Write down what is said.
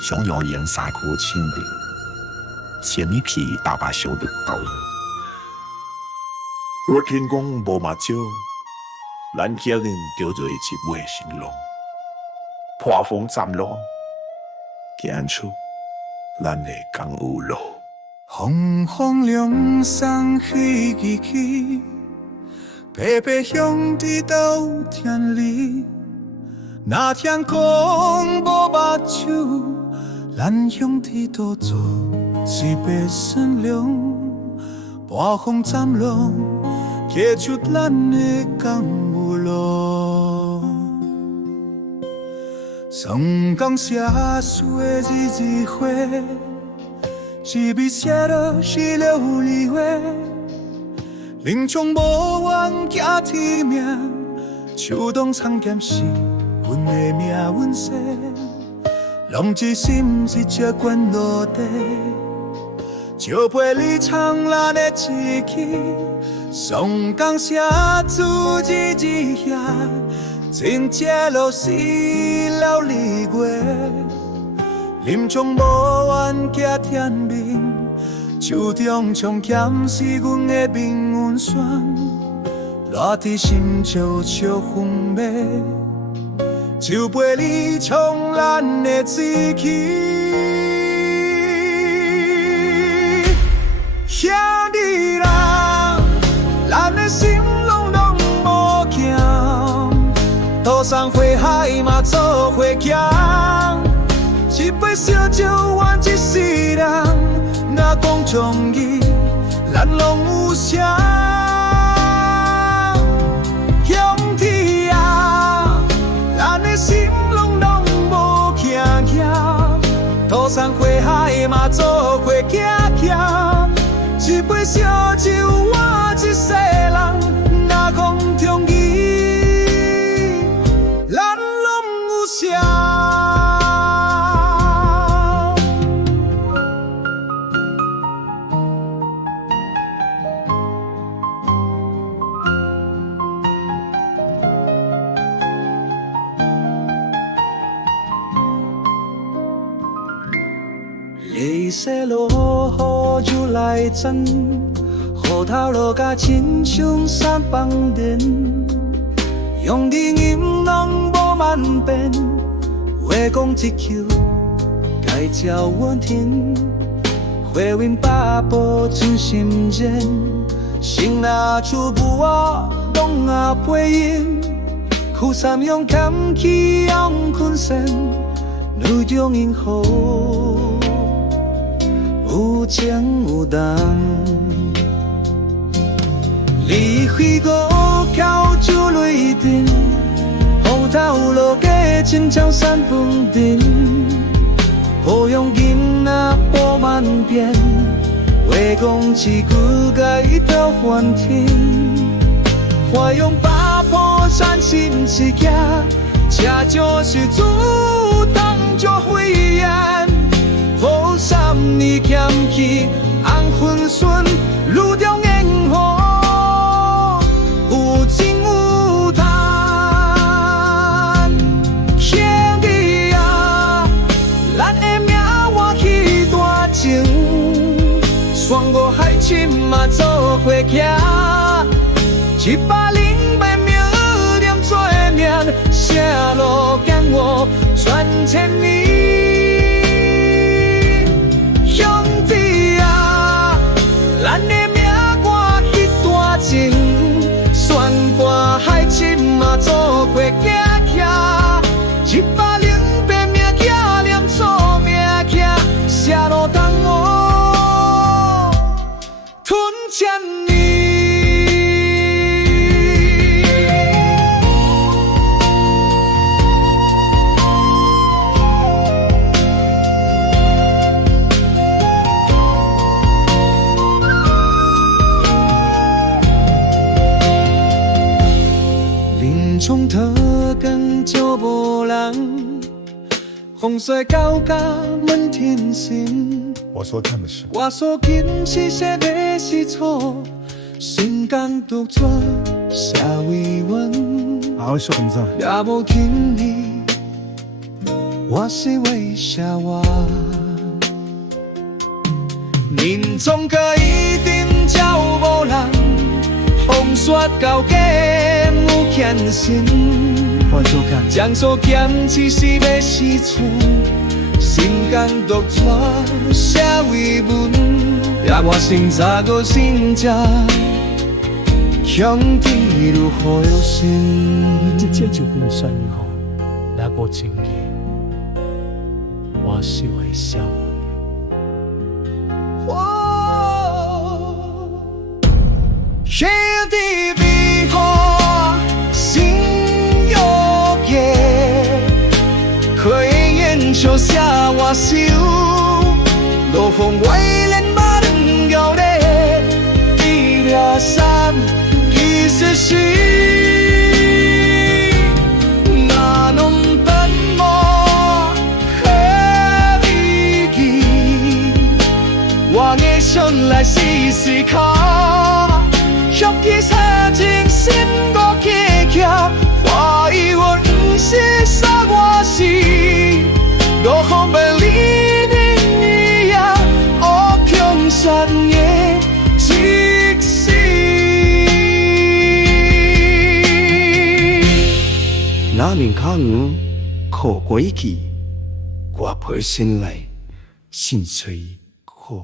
想要盐沙苦清的，千里皮大把修得到。若天公无嘛少，咱家人就做一尾新郎，破风站路，行出咱的江湖路。风风凉送飞机去，白白兄弟斗天里。那天空无目睭，咱兄弟都做一白善良，破风站路，行出咱的江湖路。松江写书的字花。一笔写落是琉璃花，林冲无怨惊天命，手动长剑是阮的命运线，浪一心一只关落地，招陪你唱咱的志气，松江写字字下，真正落是琉璃花。林冲无怨惊天命，手中枪剑是阮的命运线，热伫心照笑风媚，就陪你创咱的志气。兄弟啦，咱的心拢无惊，土山火海嘛做伙行。一杯烧酒换一世人，若讲忠义，咱拢有声。兄弟啊，咱的心拢无惊惊，土山火海嘛做伙行行。一杯烧酒换一世人，若讲忠义，咱拢有声。日西落雨就来沾，雨头落甲亲像三帮人，用的音拢无万变，话讲一句，该照我听。花韵八步真心人，心若出不我拢啊背影，苦三用剑气用困身，女中因好。有情有重，离开五口就雷电，雨头落价亲像三分电，抱养囡仔无万遍，话讲一句该到翻天，花用八坡山心一行，这就是主动就慧眼。好三年欠去，红粉顺，路中烟火，有情有叹。兄弟啊，咱的命换去大情，双五海深嘛做伙行，108念做命，写路江湖传千年。咱的命歌迄段情，旋歌海深嘛做伙行行，108命囝念做命行，写路同我吞千年。从头根就无人，风水高架满天星。我所看的是，我所见是些白是错，心肝独作下委婉。好，小本子，也无听你我是微笑我。人总可一定照无人，风雪交加有欠薪。将所欠只是要死厝，心肝独带写慰问，也我心早个心只，强记如何有心。这就本身吼，那个情义，我是微笑。兄弟比好心有结，可以烟烧下我手，落风为人马能够的，地俩山其实是那侬等我可以记，我的心来试试看。欲记差情心我计较，怀疑我不是傻我是，我好被你的呀，我强杀的即使，那面靠我靠过去，我陪心来心碎可。